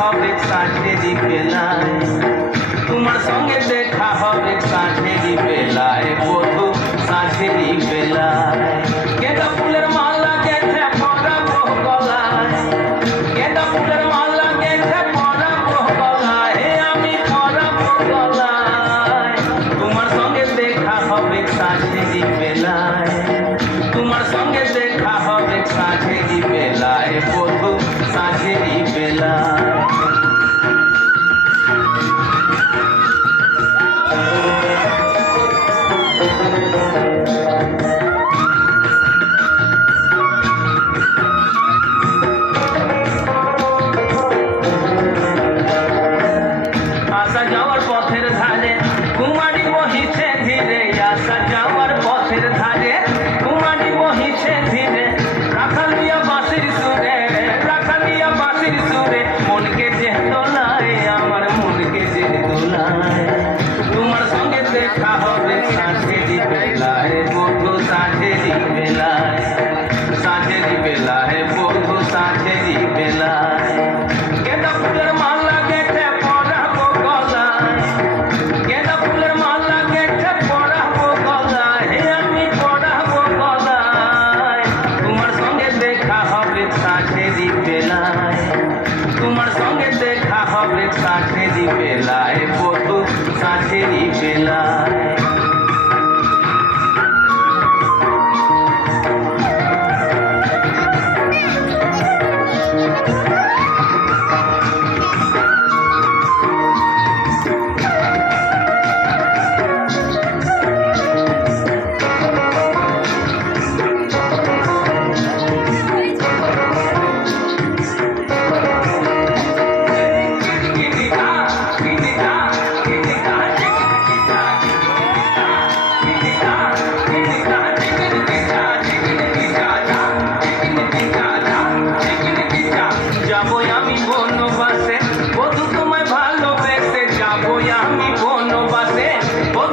হবে কাঠেরই বেলায় তোমার সঙ্গে দেখা হবে কাঠেরই বেলায় বধু কাঠেরই বেলায় কেটা ফুলের মালা গেছে পরাবো গলায় কেটা ফুলের মালা গেছে পরাবো গলায় আমি পরাবো গলায় তোমার সঙ্গে দেখা হবে কাঠেরই বেলায় তোমার সঙ্গে দেখা হবে কাঠেরই বেলায় বধু কাঠেরই পথের ধারে কুমারী বহিছে ধীরে রাখালিয়া বাঁশির সুরে, রাখালিয়া বাঁশির সুরে, মনকে যে দোলায়, আমার মনকে যে দোলায়। তোমার সঙ্গে দেখা হবে সাঁঝেরি ninguno.